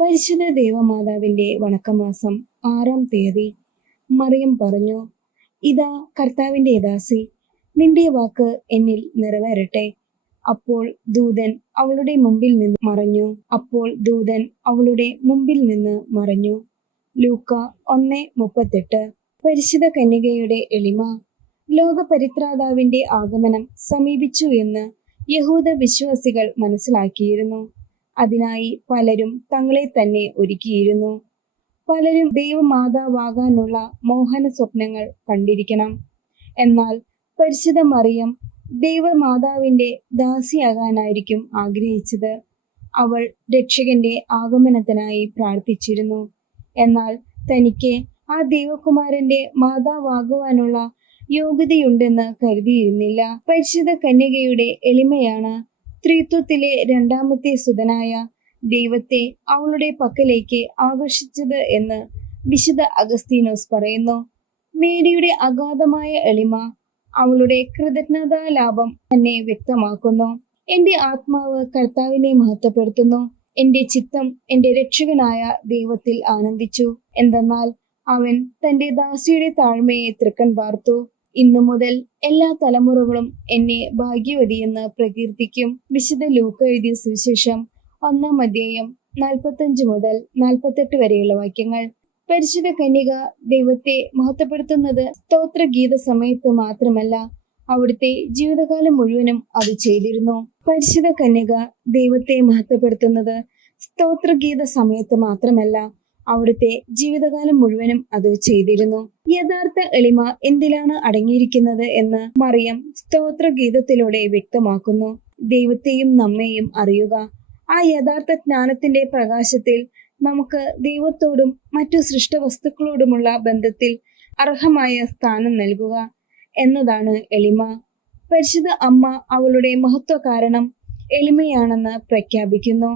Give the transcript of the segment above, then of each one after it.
പരിശുദ്ധ ദേവമാതാവിന്റെ വണക്കമാസം 6-ാം തീയതി. മറിയം പറഞ്ഞു, ഇതാ കർത്താവിന്റെ ദാസി, നിന്റെ വാക്ക് എന്നിൽ നിറവേറട്ടെ. അപ്പോൾ ദൂതൻ അവളുടെ മുമ്പിൽ നിന്ന് മറഞ്ഞു. ലൂക്ക 1:38. പരിശുദ്ധ കന്യകയുടെ എളിമ. ലോകപരിത്രാതാവിന്റെ ആഗമനം സമീപിച്ചു എന്ന് യഹൂദ വിശ്വാസികൾ മനസ്സിലാക്കിയിരുന്നു. അതിനായി പലരും തങ്ങളെ തന്നെ ഒരുക്കിയിരുന്നു. പലരും ദൈവമാതാവാകാനുള്ള മോഹന സ്വപ്നങ്ങൾ കണ്ടിരിക്കണം. എന്നാൽ പരിശുദ്ധ മറിയം ദൈവമാതാവിന്റെ ദാസിയാകാനായിരിക്കും ആഗ്രഹിച്ചത്. അവൾ രക്ഷകന്റെ ആഗമനത്തിനായി പ്രാർത്ഥിച്ചിരുന്നു. എന്നാൽ തനിക്ക് ആ ദൈവകുമാരന്റെ മാതാവാകുവാനുള്ള യോഗ്യതയുണ്ടെന്ന് കരുതിയിരുന്നില്ല. പരിശുദ്ധ കന്യകയുടെ എളിമയാണ് ത്രിത്വത്തിലെ രണ്ടാമത്തെ സുതനായ ദൈവത്തെ അവളുടെ പക്കലേക്ക് ആകർഷിച്ചത് എന്ന് വിശുദ്ധ അഗസ്തീനോസ് പറയുന്നു. മേരിയുടെ അഗാധമായ എളിമ അവളുടെ കൃതജ്ഞതാലാഭം തന്നെ വ്യക്തമാക്കുന്നു. എന്റെ ആത്മാവ് കർത്താവിനെ മഹത്വപ്പെടുത്തുന്നു, എന്റെ ചിത്തം എന്റെ രക്ഷകനായ ദൈവത്തിൽ ആനന്ദിച്ചു. എന്തെന്നാൽ അവൻ തന്റെ ദാസിയുടെ താഴ്മയെ തൃക്കൺ പാർത്തു. ഇന്നു മുതൽ എല്ലാ തലമുറകളും എന്നെ ഭാഗ്യവതിയെന്ന് പ്രകീർത്തിക്കും. വിശുദ്ധ ലൂക്ക എഴുതിയ സുവിശേഷം 1-ാം അധ്യായം 45 മുതൽ 48 വരെയുള്ള വാക്യങ്ങൾ. പരിശുദ്ധ കന്യക ദൈവത്തെ മഹത്വപ്പെടുത്തുന്നത് സ്തോത്രഗീത സമയത്ത് മാത്രമല്ല, അവിടുത്തെ ജീവിതകാലം മുഴുവനും അത് ചെയ്തിരുന്നു. പരിശുദ്ധ കന്യക ദൈവത്തെ മഹത്വപ്പെടുത്തുന്നത് സ്തോത്രഗീത സമയത്ത് മാത്രമല്ല, അവിടുത്തെ ജീവിതകാലം മുഴുവനും അത് ചെയ്തിരുന്നു. യഥാർത്ഥ എളിമ എന്തിലാണ് അടങ്ങിയിരിക്കുന്നത് എന്ന് മറിയം സ്തോത്രഗീതത്തിലൂടെ വ്യക്തമാക്കുന്നു. ദൈവത്തെയും നമ്മെയും അറിയുക. ആ യഥാർത്ഥ ജ്ഞാനത്തിന്റെ പ്രകാശത്തിൽ നമുക്ക് ദൈവത്തോടും മറ്റു സൃഷ്ടവസ്തുക്കളോടുമുള്ള ബന്ധത്തിൽ അർഹമായ സ്ഥാനം നൽകുക എന്നതാണ് എളിമ. പരിശുദ്ധ അമ്മ അവളുടെ മഹത്വ കാരണം എളിമയാണെന്ന് പ്രഖ്യാപിക്കുന്നു.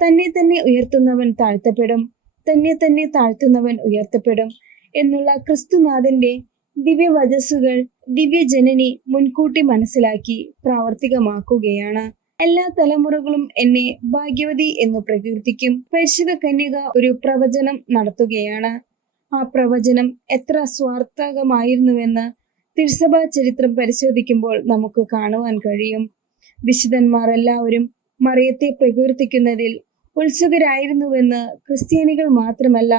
തന്നെ തന്നെ ഉയർത്തുന്നവൻ താഴ്ത്തപ്പെടും, തന്നെ തന്നെ താഴ്ത്തുന്നവൻ ഉയർത്തപ്പെടും എന്നുള്ള ക്രിസ്തുനാഥന്റെ ദിവ്യവചസ്സുകൾ ദിവ്യജനനി മുൻകൂട്ടി മനസ്സിലാക്കി പ്രാവർത്തികമാക്കുകയാണ്. എല്ലാ തലമുറകളും എന്നെ ഭാഗ്യവതി എന്ന് പ്രകീർത്തിക്കും. പരിശുദ്ധ കന്യക ഒരു പ്രവചനം നടത്തുകയാണ്. ആ പ്രവചനം എത്ര സ്വാർത്ഥകമായിരുന്നുവെന്ന് തിരുസഭാ ചരിത്രം പരിശോധിക്കുമ്പോൾ നമുക്ക് കാണുവാൻ കഴിയും. വിശുദ്ധന്മാർ എല്ലാവരും മറിയത്തെ പ്രകീർത്തിക്കുന്നതിൽ ഉത്സുകരായിരുന്നുവെന്ന് ക്രിസ്ത്യാനികൾ മാത്രമല്ല,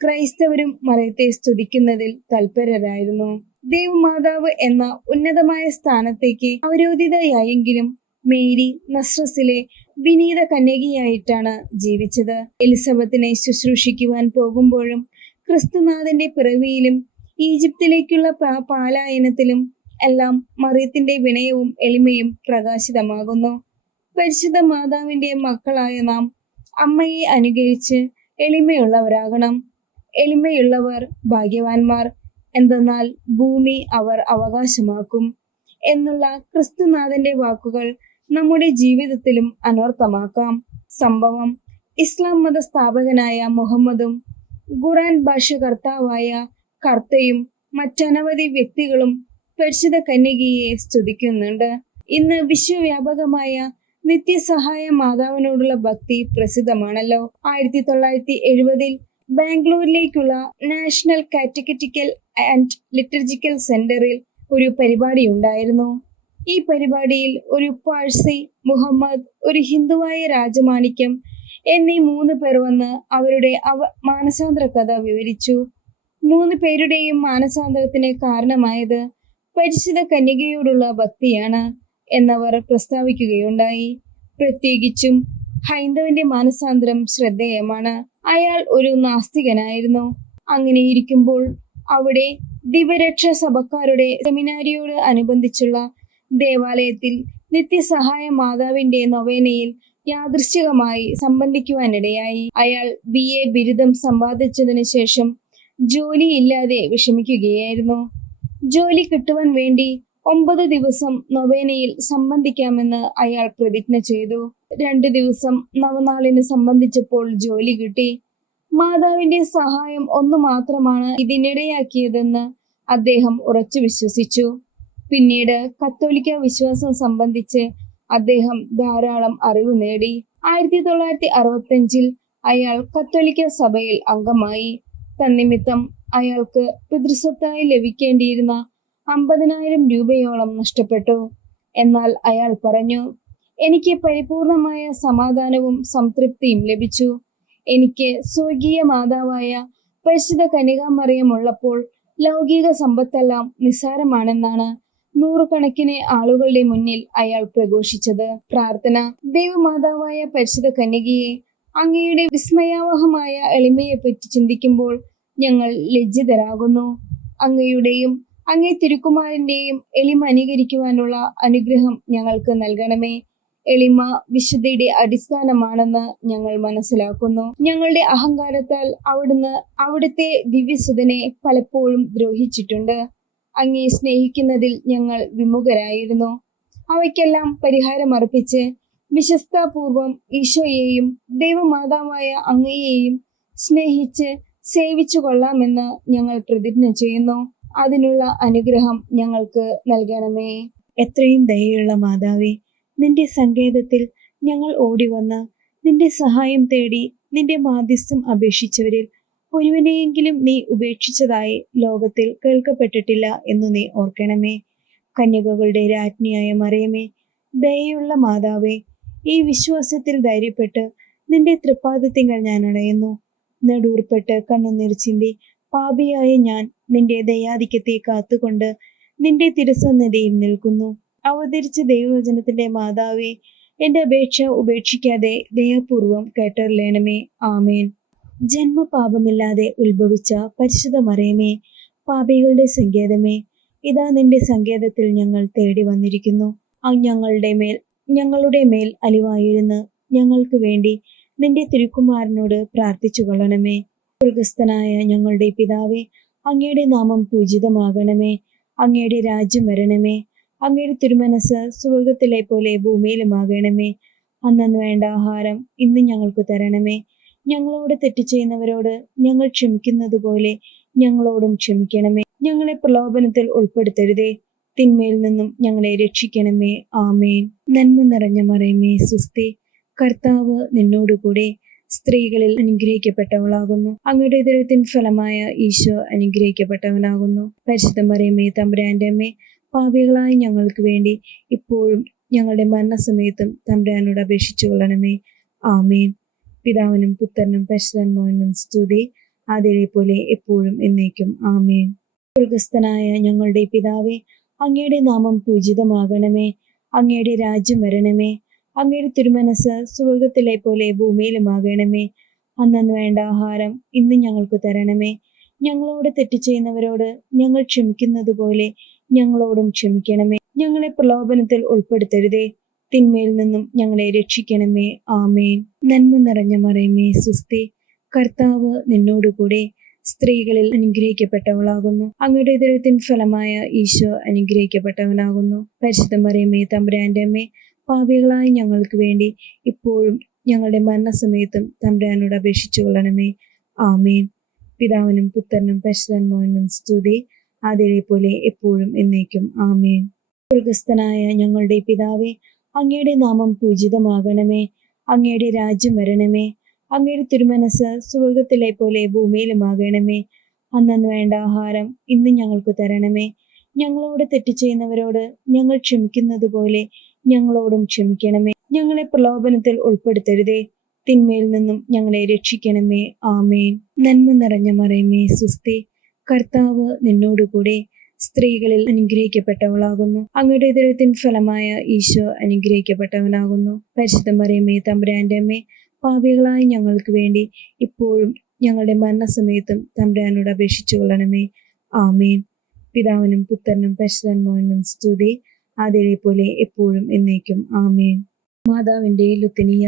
ക്രൈസ്തവരും മറിയത്തെ സ്തുതിക്കുന്നതിൽ തൽപരരായിരുന്നു. ദൈവമാതാവ് എന്ന ഉന്നതമായ സ്ഥാനത്തേക്ക് അവരോധിതയായെങ്കിലും മേരി നസ്രസിലെ വിനീത കന്യകയായിട്ടാണ് ജീവിച്ചത്. എലിസബത്തിനെ ശുശ്രൂഷിക്കുവാൻ പോകുമ്പോഴും ക്രിസ്തുനാഥന്റെ പിറവിയിലും ഈജിപ്തിലേക്കുള്ള പാലായനത്തിലും എല്ലാം മറിയത്തിന്റെ വിനയവും എളിമയും പ്രകാശിതമാകുന്നു. പരിശുദ്ധ മാതാവിന്റെ മക്കളായ നാം അമ്മയെ അനുകരിച്ച് എളിമയുള്ളവരാകണം. എളിമയുള്ളവർ ഭാഗ്യവാന്മാർ, എന്തെന്നാൽ ഭൂമി അവർ അവകാശമാക്കും എന്നുള്ള ക്രിസ്തുനാഥന്റെ വാക്കുകൾ നമ്മുടെ ജീവിതത്തിലും അനർത്ഥമാക്കാം. സംഭവം: ഇസ്ലാം മത സ്ഥാപകനായ മുഹമ്മദും ഖുർആൻ ഭാഷ്യകർത്താവായ കർത്തയും മറ്റനവധി വ്യക്തികളും പരിശുദ്ധ കന്യകയെ സ്തുതിക്കുന്നുണ്ട്. ഇന്ന് വിശ്വവ്യാപകമായ നിത്യസഹായ മാതാവിനോടുള്ള ഭക്തി പ്രസിദ്ധമാണല്ലോ. 1970 ബാംഗ്ലൂരിലേക്കുള്ള നാഷണൽ കാറ്റഗറ്റിക്കൽ ആൻഡ് ലിറ്റർജിക്കൽ സെന്ററിൽ ഒരു പരിപാടി ഉണ്ടായിരുന്നു. ഈ പരിപാടിയിൽ ഒരു പാഴ്സി, മുഹമ്മദ്, ഒരു ഹിന്ദുവായ രാജമാണിക്യം എന്നീ 3 പേർ വന്ന് അവരുടെ മാനസാന്തര കഥ വിവരിച്ചു. 3 പേരുടെയും മാനസാന്തരത്തിന് കാരണമായത് പരിശുദ്ധ കന്യകയോടുള്ള ഭക്തിയാണ് എന്നവർ പ്രസ്താവിക്കുകയുണ്ടായി. പ്രത്യേകിച്ചും ഹൈന്ദവന്റെ മാനസാന്തരം ശ്രദ്ധേയമാണ്. അയാൾ ഒരു നാസ്തികനായിരുന്നു. അങ്ങനെയിരിക്കുമ്പോൾ അവിടെ ദിവരക്ഷ സഭക്കാരുടെ സെമിനാരിയോട് അനുബന്ധിച്ചുള്ള ദേവാലയത്തിൽ നിത്യസഹായ മാതാവിന്റെ നൊവേനയിൽ യാദൃശ്ചികമായി സംബന്ധിക്കുവാനിടയായി. അയാൾ BA ബിരുദം സമ്പാദിച്ചതിനു ശേഷം ജോലിയില്ലാതെ വിഷമിക്കുകയായിരുന്നു. ജോലി കിട്ടുവാൻ വേണ്ടി 9 ദിവസം നൊവേനയിൽ സംബന്ധിക്കാമെന്ന് അയാൾ പ്രതിജ്ഞ ചെയ്തു. 2 ദിവസം നവനാളിന് സംബന്ധിച്ചപ്പോൾ ജോലി കിട്ടി. മാതാവിന്റെ സഹായം ഒന്നു മാത്രമാണ് ഇതിനിടയാക്കിയതെന്ന് അദ്ദേഹം ഉറച്ചു വിശ്വസിച്ചു. പിന്നീട് കത്തോലിക്ക വിശ്വാസം സംബന്ധിച്ച് അദ്ദേഹം ധാരാളം അറിവ് നേടി. 1965 അയാൾ കത്തോലിക്ക സഭയിൽ അംഗമായി. തന്നിമിത്തം അയാൾക്ക് പിതൃസ്വത്തായി ലഭിക്കേണ്ടിയിരുന്ന 50,000 രൂപയോളം നഷ്ടപ്പെട്ടു. എന്നാൽ അയാൾ പറഞ്ഞു, എനിക്ക് പരിപൂർണമായ സമാധാനവും സംതൃപ്തിയും ലഭിച്ചു. എനിക്ക് സ്വർഗീയ മാതാവായ പരിശുദ്ധ കന്യകാമറിയം ഉള്ളപ്പോൾ ലൗകിക സമ്പത്തെല്ലാം നിസ്സാരമാണെന്നാണ് നൂറുകണക്കിന് ആളുകളുടെ മുന്നിൽ അയാൾ പ്രഘോഷിച്ചത്. പ്രാർത്ഥന. ദൈവമാതാവായ പരിശുദ്ധ കന്യകയെ, അങ്ങയുടെ വിസ്മയാവഹമായ എളിമയെപ്പറ്റി ചിന്തിക്കുമ്പോൾ ഞങ്ങൾ ലജ്ജിതരാകുന്നു. അങ്ങയുടെയും അങ്ങേ തിരുക്കുമാരന്റെയും എളിമ അനുകരിക്കുവാനുള്ള അനുഗ്രഹം ഞങ്ങൾക്ക് നൽകണമേ. എളിമ വിശുദ്ധിയുടെ അടിസ്ഥാനമാണെന്ന് ഞങ്ങൾ മനസ്സിലാക്കുന്നു. ഞങ്ങളുടെ അഹങ്കാരത്താൽ അവിടുത്തെ ദിവ്യസുതനെ പലപ്പോഴും ദ്രോഹിച്ചിട്ടുണ്ട്. അങ്ങയെ സ്നേഹിക്കുന്നതിൽ ഞങ്ങൾ വിമുഖരായിരുന്നു. അവയ്ക്കെല്ലാം പരിഹാരമർപ്പിച്ച് വിശ്വസ്താപൂർവം ഈശോയെയും ദൈവമാതാവായ അങ്ങയെയും സ്നേഹിച്ച് സേവിച്ചു കൊള്ളാമെന്ന് ഞങ്ങൾ പ്രതിജ്ഞ ചെയ്യുന്നു. അതിനുള്ള അനുഗ്രഹം ഞങ്ങൾക്ക് നൽകണമേ. എത്രയും ദയയുള്ള മാതാവേ, നിന്റെ സങ്കേതത്തിൽ ഞങ്ങൾ ഓടിവന്ന് നിന്റെ സഹായം തേടി നിന്റെ മാധ്യസ്ഥം അപേക്ഷിച്ചവരിൽ ഒരുവനെയെങ്കിലും നീ ഉപേക്ഷിച്ചതായി ലോകത്തിൽ കേൾക്കപ്പെട്ടിട്ടില്ല എന്നു നീ ഓർക്കണമേ. കന്യകകളുടെ രാജ്ഞിയായ മറിയമേ, ദയയുള്ള മാതാവേ, ഈ വിശ്വാസത്തിൽ ധൈര്യപ്പെട്ട് നിന്റെ തൃപ്പാദത്തിങ്കൽ ഞാൻ അണയുന്നു. നെടൂർപ്പെട്ട് കണ്ണുനീർ ചിന്തി പാപിയായ ഞാൻ നിന്റെ ദയാധിക്യത്തെ കാത്തുകൊണ്ട് നിന്റെ തിരുസന്നിധിയിൽ നിൽക്കുന്നു. അവതരിച്ച ദൈവവചനത്തിന്റെ മാതാവേ, എന്റെ അപേക്ഷ ഉപേക്ഷിക്കാതെ ദയാപൂർവം കേട്ടറിയണമേ. ആമേൻ. ജന്മപാപമില്ലാതെ ഉത്ഭവിച്ച പരിശുദ്ധ മറിയമേ, പാപികളുടെ സങ്കേതമേ, ഇതാ നിന്റെ സങ്കേതത്തിൽ ഞങ്ങൾ തേടി വന്നിരിക്കുന്നു. ഞങ്ങളുടെ മേൽ അലിവായിരുന്ന് ഞങ്ങൾക്ക് വേണ്ടി നിന്റെ തിരുക്കുമാരനോട് പ്രാർത്ഥിച്ചു കൊള്ളണമേ. സ്വർഗസ്ഥനായ ഞങ്ങളുടെ പിതാവേ, അങ്ങയുടെ നാമം പൂജിതമാകണമേ. അങ്ങയുടെ രാജ്യം വരണമേ. അങ്ങയുടെ തിരുമനസ് സ്വർഗത്തിലെ പോലെ ഭൂമിയിലുമാകണമേ. അന്നന്ന് വേണ്ട ആഹാരം ഇന്ന് ഞങ്ങൾക്ക് തരണമേ. ഞങ്ങളോട് തെറ്റ് ചെയ്യുന്നവരോട് ഞങ്ങൾ ക്ഷമിക്കുന്നത് പോലെ ഞങ്ങളോടും ക്ഷമിക്കണമേ. ഞങ്ങളെ പ്രലോഭനത്തിൽ ഉൾപ്പെടുത്തരുതേ, തിന്മയിൽ നിന്നും ഞങ്ങളെ രക്ഷിക്കണമേ. ആമേൻ. നന്മ നിറഞ്ഞ മറിയമേ, സ്വസ്തി. കർത്താവ് നിന്നോടുകൂടെ സ്ത്രീകളിൽ അനുഗ്രഹിക്കപ്പെട്ടവളാകുന്നു. അങ്ങയുടെ ഉദരത്തിൻ ഫലമായ ഈശോ അനുഗ്രഹിക്കപ്പെട്ടവനാകുന്നു. പരിശുദ്ധ മറിയമേ, തമ്പുരാന്റെ അമ്മേ, പാപികളായ ഞങ്ങൾക്ക് വേണ്ടി ഇപ്പോഴും ഞങ്ങളുടെ മരണസമയത്തും തമ്പുരാനോട് അപേക്ഷിച്ചു കൊള്ളണമേ. ആമേൻ. പിതാവിനും പുത്രനും പരിശുദ്ധാത്മാവിനും സ്തുതി, ആദിയിലെ പോലെ എപ്പോഴും എന്നേക്കും. ആമേൻ. സ്വർഗസ്ഥനായ ഞങ്ങളുടെ പിതാവേ, അങ്ങയുടെ നാമം പൂജിതമാകണമേ. അങ്ങയുടെ രാജ്യം വരണമേ. അങ്ങയുടെ തിരുമനസ് സ്വർഗത്തിലെ പോലെ ഭൂമിയിലുമാകണമേ. അന്നന്ന് വേണ്ട ആഹാരം ഇന്ന് ഞങ്ങൾക്ക് തരണമേ. ഞങ്ങളോട് തെറ്റ് ചെയ്യുന്നവരോട് ഞങ്ങൾ ക്ഷമിക്കുന്നത് പോലെ ഞങ്ങളോടും ക്ഷമിക്കണമേ. ഞങ്ങളെ പ്രലോഭനത്തിൽ ഉൾപ്പെടുത്തരുതേ, തിന്മയിൽ നിന്നും ഞങ്ങളെ രക്ഷിക്കണമേ. ആമേൻ. നന്മ നിറഞ്ഞ മറിയമേ, സ്വസ്തി. കർത്താവ് നിന്നോടുകൂടെ സ്ത്രീകളിൽ അനുഗ്രഹിക്കപ്പെട്ടവളാകുന്നു. അങ്ങയുടെ ഉദരത്തിൻ ഫലമായ ഈശോ അനുഗ്രഹിക്കപ്പെട്ടവനാകുന്നു. പരിശുദ്ധ മറിയമേ, തമ്പുരാന്റെ അമ്മേ, പാപികളായ ഞങ്ങൾക്ക് വേണ്ടി ഇപ്പോഴും ഞങ്ങളുടെ മരണസമയത്തും തമ്പുരാനോട് അപേക്ഷിച്ചു കൊള്ളണമേ. ആമേൻ. പിതാവിനും പുത്രനും പരിശുദ്ധാത്മാവിനും സ്തുതി, ആദിയിലെ പോലെ എപ്പോഴും എന്നേക്കും. ആമേൻ. സ്വർഗസ്ഥനായ ഞങ്ങളുടെ പിതാവേ, അങ്ങയുടെ നാമം പൂജിതമാകണമേ. അങ്ങയുടെ രാജ്യം വരണമേ. അങ്ങയുടെ തിരുമനസ് സ്വർഗത്തിലെ പോലെ ഭൂമിയിലുമാകണമേ. അന്നന്ന് വേണ്ട ആഹാരം ഇന്ന് ഞങ്ങൾക്ക് തരണമേ. ഞങ്ങളോട് തെറ്റ് ചെയ്യുന്നവരോട് ഞങ്ങൾ ക്ഷമിക്കുന്നത് പോലെ ഞങ്ങളോടും ക്ഷമിക്കണമേ. ഞങ്ങളെ പ്രലോഭനത്തിൽ ഉൾപ്പെടുത്തരുതേ, തിന്മയിൽ നിന്നും ഞങ്ങളെ രക്ഷിക്കണമേ. ആമേൻ. നന്മ നിറഞ്ഞ മറിയമേ, സ്വസ്തി. കർത്താവ് നിന്നോടുകൂടെ സ്ത്രീകളിൽ അനുഗ്രഹിക്കപ്പെട്ടവളാകുന്നു. അങ്ങയുടെ ഉദരത്തിൻ ഫലമായ ഈശോ അനുഗ്രഹിക്കപ്പെട്ടവനാകുന്നു. പരിശുദ്ധ മറിയമേ, തമ്പുരാന്റെ അമ്മേ, പാപികളായ ഞങ്ങൾക്ക് വേണ്ടി ഇപ്പോഴും ഞങ്ങളുടെ മരണസമയത്തും തമ്പുരാനോട് അപേക്ഷിച്ചു കൊള്ളണമേ. ആമേൻ. പിതാവിനും പുത്രനും പരിശുദ്ധാത്മാവിനും സ്തുതി, ആദിയിലെ പോലെ എപ്പോഴും എന്നേക്കും. ആമേൻ. മാതാവിന്റെ ലുത്തിനിയ.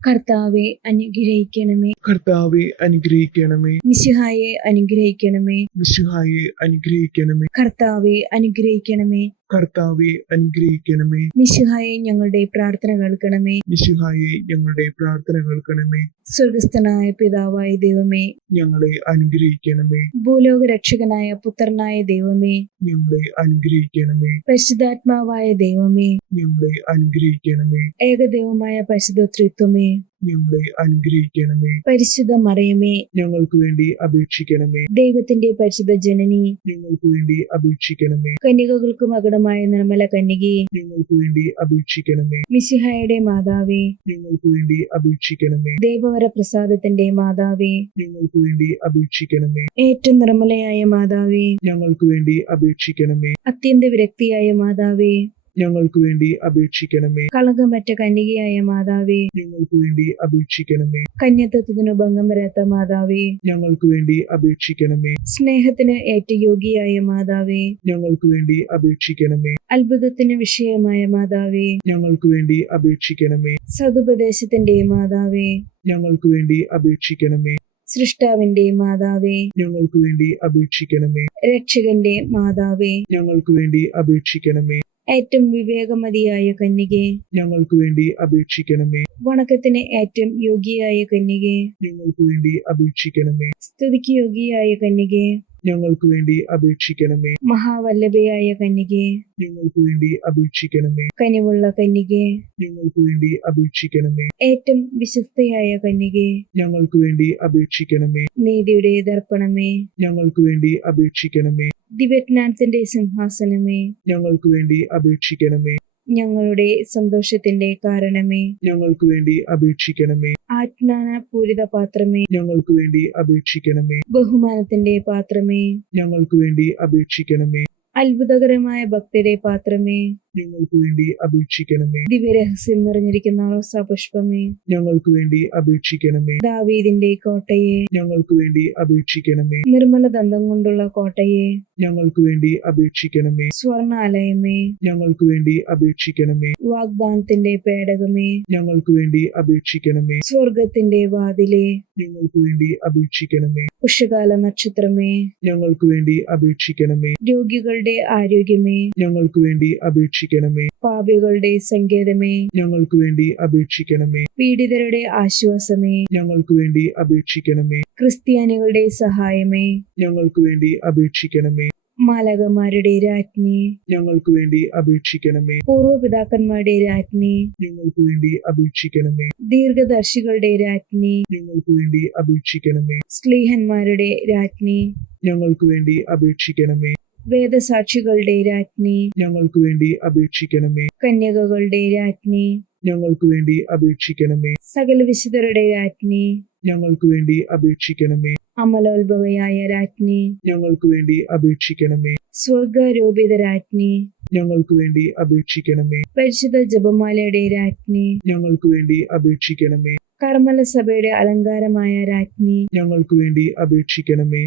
കർത്താവെ അനുഗ്രഹിക്കണമേ. കർത്താവെ അനുഗ്രഹിക്കണമേ. മിശിഹായെ അനുഗ്രഹിക്കണമേ. മിശിഹായെ അനുഗ്രഹിക്കണമേ. കർത്താവെ അനുഗ്രഹിക്കണമേ. കർത്താവെ അനുഗ്രഹിക്കണമേ. മിശിഹായെ ഞങ്ങളുടെ പ്രാർത്ഥന കേൾക്കണമേ. മിശിഹായെ ഞങ്ങളുടെ പ്രാർത്ഥന കേൾക്കണമേ. സ്വർഗസ്ഥനായ പിതാവായ ദൈവമേ, ഞങ്ങളെ അനുഗ്രഹിക്കണമേ. ഭൂലോക രക്ഷകനായ പുത്രനായ ദൈവമേ, ഞങ്ങളെ അനുഗ്രഹിക്കണമേ. പരിശുദ്ധാത്മാവായ ദൈവമേ, ഞങ്ങളെ അനുഗ്രഹിക്കണമേ. ഏകദൈവമായ പരിശുദ്ധ ത്രിത്വമേ, ഞങ്ങളെ അനുഗ്രഹിക്കണമേ. പരിശുദ്ധ മറിയമേ, ഞങ്ങൾക്ക് വേണ്ടി അപേക്ഷിക്കണമേ. ദൈവത്തിന്റെ പരിശുദ്ധ ജനനി, ഞങ്ങൾക്ക് വേണ്ടി അപേക്ഷിക്കണമേ. കന്യകകൾക്ക് മകുടമായ നിർമ്മല കന്യകേ, ഞങ്ങൾക്ക് വേണ്ടി അപേക്ഷിക്കണമേ. മിശിഹായുടെ മാതാവേ, ഞങ്ങൾക്ക് വേണ്ടി അപേക്ഷിക്കണമേ. ദേവവര പ്രസാദത്തിന്റെ മാതാവേ, ഞങ്ങൾക്ക് വേണ്ടി അപേക്ഷിക്കണമേ. ഏറ്റവും നിർമ്മലയായ മാതാവേ, ഞങ്ങൾക്ക് വേണ്ടി അപേക്ഷിക്കണമേ. അത്യന്ത വിരക്തിയായ മാതാവേ, ഞങ്ങൾക്ക് വേണ്ടി അപേക്ഷിക്കണമേ. കളങ്കമറ്റ കന്യകയായ മാതാവേ, ഞങ്ങൾക്ക് വേണ്ടി അപേക്ഷിക്കണമേ. കന്യത്വത്തിനു ഭംഗം വരാത്ത മാതാവേ, ഞങ്ങൾക്ക് വേണ്ടി അപേക്ഷിക്കണമേ. സ്നേഹത്തിന് ഏറ്റ യോഗ്യയായ മാതാവേ, ഞങ്ങൾക്ക് വേണ്ടി അപേക്ഷിക്കണമേ. അത്ഭുതത്തിന് വിഷയമായ മാതാവേ, ഞങ്ങൾക്ക് വേണ്ടി അപേക്ഷിക്കണമേ. സതുപദേശത്തിന്റെ മാതാവേ, ഞങ്ങൾക്ക് വേണ്ടി അപേക്ഷിക്കണമേ. സൃഷ്ടാവിന്റെ മാതാവേ, ഞങ്ങൾക്ക് വേണ്ടി അപേക്ഷിക്കണമേ. രക്ഷകന്റെ മാതാവേ, ഞങ്ങൾക്ക് വേണ്ടി അപേക്ഷിക്കണമേ. ഏറ്റവും വിവേകമതിയായ കന്യകേ, ഞങ്ങൾക്ക് വേണ്ടി അപേക്ഷിക്കണമേ. വണക്കത്തിന് ഏറ്റവും യോഗ്യയായ കന്യകേ, ഞങ്ങൾക്ക് വേണ്ടി അപേക്ഷിക്കണമേ. സ്തുതിക്ക് യോഗ്യയായ കന്യകേ, ഞങ്ങൾക്ക് വേണ്ടി അപേക്ഷിക്കണമേ. മഹാവല്ലഭയായ കന്യകേ, ഞങ്ങൾക്ക് വേണ്ടി അപേക്ഷിക്കണമേ. കനിവുള്ള കന്യകേ, ഞങ്ങൾക്ക് വേണ്ടി അപേക്ഷിക്കണമേ. ഏറ്റവും വിശ്വസ്തയായ കന്യകേ, ഞങ്ങൾക്ക് വേണ്ടി അപേക്ഷിക്കണമേ. നീതിയുടെ ദർപ്പണമേ, ഞങ്ങൾക്ക് വേണ്ടി അപേക്ഷിക്കണമേ. ദിവ്യജ്ഞാനത്തിന്റെ സിംഹാസനമേ, ഞങ്ങൾക്ക് വേണ്ടി അപേക്ഷിക്കണമേ. ഞങ്ങളുടെ സന്തോഷത്തിന്റെ കാരണമേ, ഞങ്ങൾക്ക് വേണ്ടി അപേക്ഷിക്കണമേ. ആജ്ഞാന പൂരിത പാത്രമേ, ഞങ്ങൾക്ക് വേണ്ടി അപേക്ഷിക്കണമേ. ബഹുമാനത്തിന്റെ പാത്രമേ, ഞങ്ങൾക്ക് വേണ്ടി അപേക്ഷിക്കണമേ. അത്ഭുതകരമായ ഭക്തിയുടെ പാത്രമേ, ഞങ്ങൾക്ക് വേണ്ടി അപേക്ഷിക്കണമേ. ദിവ്യരഹസ്യം നിറഞ്ഞിരിക്കുന്ന റോസാപുഷ്പമേ, ഞങ്ങൾക്ക് വേണ്ടി അപേക്ഷിക്കണമേ. ദാവീദിന്റെ കോട്ടയെ, ഞങ്ങൾക്ക് വേണ്ടി അപേക്ഷിക്കണമേ. നിർമ്മല ദന്തം കൊണ്ടുള്ള കോട്ടയെ, ഞങ്ങൾക്ക് വേണ്ടി അപേക്ഷിക്കണമേ. സ്വർണാലയമേ, ഞങ്ങൾക്ക് വേണ്ടി അപേക്ഷിക്കണമേ. വാഗ്ദാനത്തിന്റെ പേടകമേ, ഞങ്ങൾക്ക് വേണ്ടി അപേക്ഷിക്കണമേ. സ്വർഗത്തിന്റെ വാതിലേ, ഞങ്ങൾക്ക് വേണ്ടി അപേക്ഷിക്കണമേ. ഉഷകാല നക്ഷത്രമേ, ഞങ്ങൾക്ക് വേണ്ടി അപേക്ഷിക്കണമേ. രോഗികളുടെ ആരോഗ്യമേ, ഞങ്ങൾക്ക് വേണ്ടി അപേക്ഷിക്കണമേ. പാപികളുടെ സങ്കേതമേ, ഞങ്ങൾക്ക് വേണ്ടി അപേക്ഷിക്കണമേ. പീഡിതരുടെ ആശ്വാസമേ, ഞങ്ങൾക്ക് വേണ്ടി അപേക്ഷിക്കണമേ. ക്രിസ്ത്യാനികളുടെ സഹായമേ, ഞങ്ങൾക്ക് വേണ്ടി അപേക്ഷിക്കണമേ. മാലാഖമാരുടെ രാജ്ഞി, ഞങ്ങൾക്ക് വേണ്ടി അപേക്ഷിക്കണമേ. പൂർവ്വപിതാക്കന്മാരുടെ രാജ്ഞി, ഞങ്ങൾക്ക് വേണ്ടി അപേക്ഷിക്കണമേ. ദീർഘദർശികളുടെ രാജ്ഞി, ഞങ്ങൾക്ക് വേണ്ടി അപേക്ഷിക്കണമേ. സ്ലീഹന്മാരുടെ രാജ്ഞി, ഞങ്ങൾക്ക് വേണ്ടി അപേക്ഷിക്കണമേ. വേദസാക്ഷികളുടെ രാജ്ഞി, ഞങ്ങൾക്ക് വേണ്ടി അപേക്ഷിക്കണമേ. കന്യകകളുടെ രാജ്ഞി, ഞങ്ങൾക്ക് വേണ്ടി അപേക്ഷിക്കണമേ. സകല വിശുദ്ധരുടെ രാജ്ഞി, ഞങ്ങൾക്ക് വേണ്ടി അപേക്ഷിക്കണമേ. അമലോത്ഭവയായ രാജ്ഞി, ഞങ്ങൾക്ക് വേണ്ടി അപേക്ഷിക്കണമേ. സ്വർഗാരോപിത രാജ്ഞി, ഞങ്ങൾക്ക് വേണ്ടി അപേക്ഷിക്കണമേ. പരിശുദ്ധ ജപമാലയുടെ രാജ്ഞി, ഞങ്ങൾക്ക് വേണ്ടി അപേക്ഷിക്കണമേ. കർമ്മല സഭയുടെ അലങ്കാരമായ രാജ്ഞി, ഞങ്ങൾക്ക് വേണ്ടി അപേക്ഷിക്കണമേ.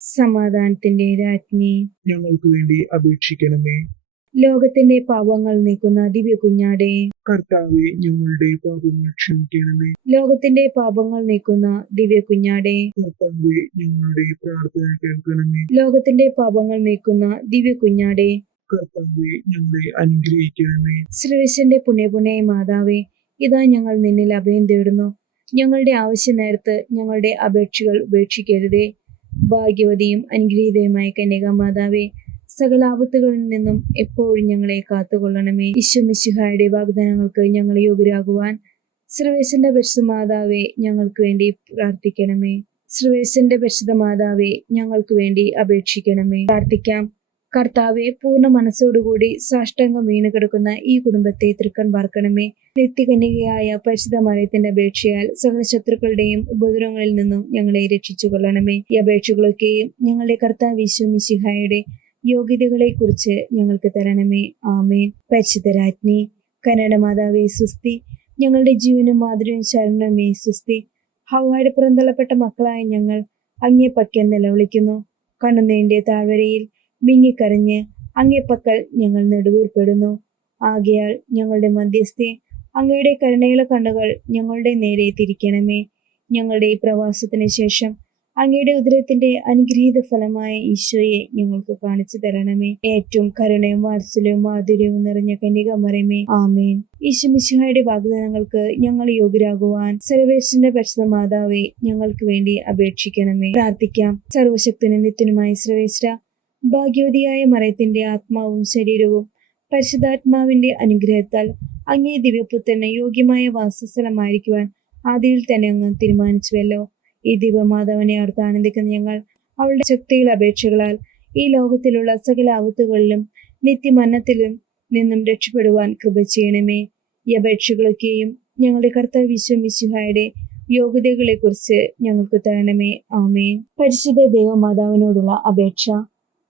സമാധാനത്തിന്റെ രാജ്ഞി, ഞങ്ങൾക്ക് വേണ്ടി അപേക്ഷിക്കണമേ. ലോകത്തിന്റെ പാപങ്ങൾ നീക്കുന്ന ദിവ്യ കുഞ്ഞാടേ, കർത്താവെ, ഞങ്ങളുടെ പാപങ്ങൾ ക്ഷമിക്കണമേ. ലോകത്തിന്റെ പാപങ്ങൾ നീക്കുന്ന ദിവ്യ കുഞ്ഞാടേ, കർത്താവെ, ഞങ്ങളുടെ പ്രാർത്ഥന കേൾക്കണമേ. ലോകത്തിന്റെ പാപങ്ങൾ നീക്കുന്ന ദിവ്യ കുഞ്ഞാടേ, കർത്താവെ, ഞങ്ങളെ അനുഗ്രഹിക്കണമേ. സർവേശ്വരന്റെ പുണ്യപുണ്യ മാതാവേ, ഇതാ ഞങ്ങൾ നിന്നിൽ അഭയം തേടുന്നു. ഞങ്ങളുടെ ആവശ്യ നേരത്ത് ഞങ്ങളുടെ അപേക്ഷകൾ ഉപേക്ഷിക്കരുതേ. ഭാഗ്യവതിയും അനുഗ്രഹീതയുമായ കന്യകാമാതാവേ, സകല ആപത്തുകളിൽ നിന്നും എപ്പോഴും ഞങ്ങളെ കാത്തുകൊള്ളണമേ. ഈശോ മിശിഹായുടെ വാഗ്ദാനങ്ങൾക്ക് ഞങ്ങൾ യോഗ്യരാകുവാൻ സർവേശ്വരന്റെ പരിശുദ്ധ മാതാവേ, ഞങ്ങൾക്ക് വേണ്ടി പ്രാർത്ഥിക്കണമേ. സർവേശ്വരന്റെ പരിശുദ്ധ മാതാവേ, ഞങ്ങൾക്ക് വേണ്ടി അപേക്ഷിക്കണമേ. പ്രാർത്ഥിക്കാം. കർത്താവെ, പൂർണ്ണ മനസ്സോടുകൂടി സാഷ്ടാംഗം വീണ് കിടക്കുന്ന ഈ കുടുംബത്തെ തൃക്കൺ പാർക്കണമേ. നിത്യകന്യകയായ പരിശുദ്ധ മറിയത്തിന്റെ അപേക്ഷയാൽ സകല ശത്രുക്കളുടെയും ഉപദ്രവങ്ങളിൽ നിന്നും ഞങ്ങളെ രക്ഷിച്ചു കൊള്ളണമേ. ഈ അപേക്ഷകളൊക്കെയും ഞങ്ങളുടെ കർത്താവ് ഈശോ മിശിഹായുടെ യോഗ്യതകളെ കുറിച്ച് ഞങ്ങൾക്ക് തരണമേ. ആമേൻ. പരിശുദ്ധ രാജ്ഞി, കരുണാമാതാവേ സുസ്തി. ഞങ്ങളുടെ ജീവനും മാധുര്യവും ശരണമേ സുസ്തി. ഹവ്വായുടെ പുറന്തള്ളപ്പെട്ട മക്കളായ ഞങ്ങൾ അങ്ങേ പക്കൽ നിലവിളിക്കുന്നു. കണ്ണുനീരിന്റെ താഴ്വരയിൽ വിങ്ങിക്കരഞ്ഞ് അങ്ങേ പക്കൽ ഞങ്ങൾ നെടുവീർപ്പെടുന്നു. ആകയാൽ ഞങ്ങളുടെ മധ്യസ്ഥെ, അങ്ങയുടെ കരുണയുള്ള കണ്ണുകൾ ഞങ്ങളുടെ നേരെ തിരിക്കണമേ. ഞങ്ങളുടെ ഈ പ്രവാസത്തിന് ശേഷം അങ്ങയുടെ ഉദരത്തിന്റെ അനുഗ്രഹീത ഫലമായ ഈശോയെ ഞങ്ങൾക്ക് കാണിച്ചു തരണമേ. ഏറ്റവും കരുണയും വാത്സല്യവും മാധുര്യവും നിറഞ്ഞ കന്യകാമറിയമേ, ആമേൻ. ഈശോ മിശിഹായുടെ വാഗ്ദാനങ്ങൾക്ക് ഞങ്ങൾ യോഗ്യരാകുവാൻ സർവേശ്വരന്റെ പരിശുദ്ധ മാതാവേ, ഞങ്ങൾക്ക് വേണ്ടി അപേക്ഷിക്കണമേ. പ്രാർത്ഥിക്കാം. സർവശക്തനും നിത്യനുമായ സർവേശ്വര, ഭാഗ്യവതിയായ മറിയത്തിന്റെ ആത്മാവും ശരീരവും പരിശുദ്ധാത്മാവിന്റെ അനുഗ്രഹത്താൽ അങ്ങേ ദിവ്യപുത്രന് യോഗ്യമായ വാസസ്ഥലമായിരിക്കുവാൻ ആദിയിൽ തന്നെ അങ്ങ് തീരുമാനിച്ചുവല്ലോ. ഈ ദിവ്യമാതാവിനെ ഓർത്ത് ആനന്ദിക്കുന്ന ഞങ്ങൾ അവളുടെ ശക്തിയുള്ള അപേക്ഷകളാൽ ഈ ലോകത്തിലുള്ള സകല ആപത്തുകളിലും നിത്യമരണത്തിലും നിന്നും രക്ഷപ്പെടുവാൻ കൃപ ചെയ്യണമേ. ഈ അപേക്ഷകളൊക്കെയും ഞങ്ങളുടെ കർത്താവ് ഈശോ മിശിഹായുടെ യോഗ്യതകളെ കുറിച്ച് ഞങ്ങൾക്ക് തരണമേ. ആമേൻ. പരിശുദ്ധ ദൈവമാതാവിനോടുള്ള അപേക്ഷ.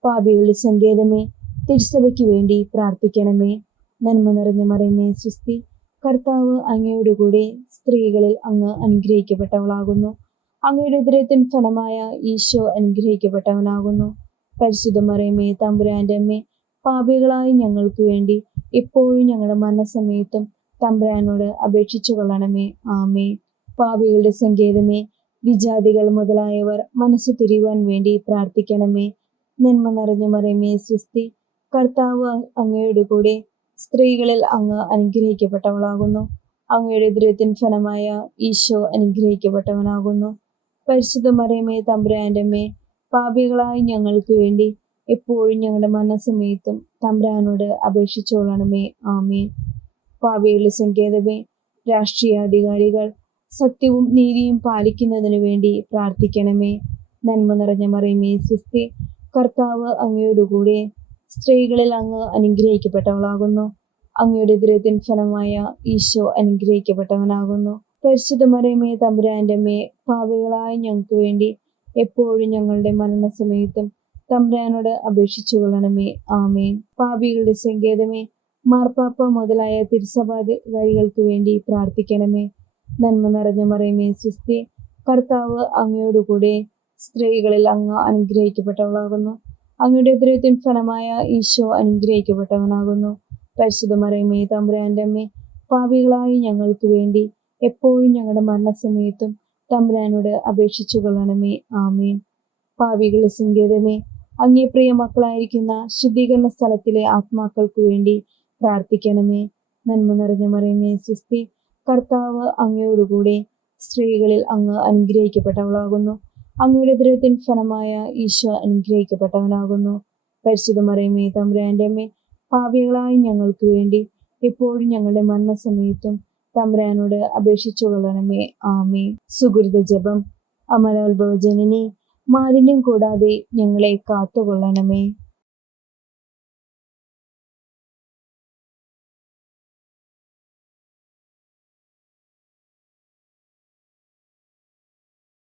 പാപികളുടെ സങ്കേതമേ, തിരുസഭയ്ക്ക് വേണ്ടി പ്രാർത്ഥിക്കണമേ. നന്മ നിറഞ്ഞ മറിയമേ സ്വസ്തി, കർത്താവ് അങ്ങയോടുകൂടെ സ്ത്രീകളിൽ അങ്ങ് അനുഗ്രഹിക്കപ്പെട്ടവളാകുന്നു. അങ്ങയുടെ ഉദരത്തിൻ ഫലമായ ഈശോ അനുഗ്രഹിക്കപ്പെട്ടവനാകുന്നു. പരിശുദ്ധ മറിയമേ തമ്പുരാന്റെ അമ്മേ, പാപികളായ ഞങ്ങൾക്ക് വേണ്ടി എപ്പോഴും ഞങ്ങളുടെ മരണസമയത്തും തമ്പുരാനോട് അപേക്ഷിച്ചു കൊള്ളണമേ. ആമേ. പാപികളുടെ സങ്കേതമേ, വിജാതികൾ മുതലായവർ മനസ്സു തിരിയുവാൻ വേണ്ടി പ്രാർത്ഥിക്കണമേ. നന്മ നിറഞ്ഞ മറിയമേ സ്വസ്തി, കർത്താവ് അങ്ങയുടെ കൂടെ സ്ത്രീകളിൽ അങ്ങ് അനുഗ്രഹിക്കപ്പെട്ടവളാകുന്നു. അങ്ങയുടെ ഉദരത്തിൻ ഫലമായ ഈശോ അനുഗ്രഹിക്കപ്പെട്ടവനാകുന്നു. പരിശുദ്ധ മറിയമേ തമ്പുരാന്റെ അമ്മേ, പാപികളായ ഞങ്ങൾക്ക് വേണ്ടി എപ്പോഴും ഞങ്ങളുടെ മരണസമയത്തും തമ്പുരാനോട് അപേക്ഷിച്ചു കൊള്ളണമേ. ആമേൻ. പാപികളുടെ സങ്കേതമേ, രാഷ്ട്രീയാധികാരികൾ സത്യവും നീതിയും പാലിക്കുന്നതിനു വേണ്ടി പ്രാർത്ഥിക്കണമേ. നന്മ നിറഞ്ഞ മറിയമേ സ്വസ്തി, കർത്താവ് അങ്ങയോടുകൂടെ സ്ത്രീകളിൽ അങ്ങ് അനുഗ്രഹിക്കപ്പെട്ടവളാകുന്നു. അങ്ങയുടെ ഉദരത്തിൻ ഫലമായ ഈശോ അനുഗ്രഹിക്കപ്പെട്ടവനാകുന്നു. പരിശുദ്ധ മറിയമേ തമ്പുരാന്റെ അമ്മേ, പാപികളായ ഞങ്ങൾക്ക് വേണ്ടി എപ്പോഴും ഞങ്ങളുടെ മരണസമയത്തും തമ്പുരാനോട് അപേക്ഷിച്ചു കൊള്ളണമേ. ആമേൻ. പാപികളുടെ സങ്കേതമേ, മാർപ്പാപ്പ മുതലായ തിരുസഭാധികാരികൾക്ക് വേണ്ടി പ്രാർത്ഥിക്കണമേ. നന്മ നിറഞ്ഞ മറിയമേ സ്വസ്തി, കർത്താവ് അങ്ങയോടുകൂടെ സ്ത്രീകളിൽ അങ്ങ് അനുഗ്രഹിക്കപ്പെട്ടവളാകുന്നു. അങ്ങയുടെ ഉദരത്തിൻ ഫലമായ ഈശോ അനുഗ്രഹിക്കപ്പെട്ടവനാകുന്നു. പരിശുദ്ധ മറിയമേ തമ്പുരാന്റെ അമ്മേ, പാപികളായ ഞങ്ങൾക്ക് വേണ്ടി എപ്പോഴും ഞങ്ങളുടെ മരണസമയത്തും തമ്പുരാനോട് അപേക്ഷിച്ചു കൊള്ളണമേ. ആമേൻ. പാപികളുടെ സങ്കേതമേ, അങ്ങേ പ്രിയ മക്കളായിരിക്കുന്ന ശുദ്ധീകരണ സ്ഥലത്തിലെ ആത്മാക്കൾക്ക് വേണ്ടി പ്രാർത്ഥിക്കണമേ. നന്മ നിറഞ്ഞ മറിയമേ സ്വസ്തി, കർത്താവ് അങ്ങയോടുകൂടെ സ്ത്രീകളിൽ അങ്ങ് അനുഗ്രഹിക്കപ്പെട്ടവളാകുന്നു. അങ്ങയുടെ ഉദരത്തിൻ ഫലമായ ഈശോ അനുഗ്രഹിക്കപ്പെട്ടവനാകുന്നു. പരിശുദ്ധ മറിയമേ തമ്പുരാന്റെ അമ്മേ, പാപികളായ ഞങ്ങൾക്ക് വേണ്ടി എപ്പോഴും ഞങ്ങളുടെ മരണസമയത്തും തമ്പുരാനോട് അപേക്ഷിച്ചു കൊള്ളണമേ. ആമേൻ. സുഹൃത ജപം. അമലോത്ഭവ ജനനി, മാലിന്യം കൂടാതെ ഞങ്ങളെ കാത്തുകൊള്ളണമേ.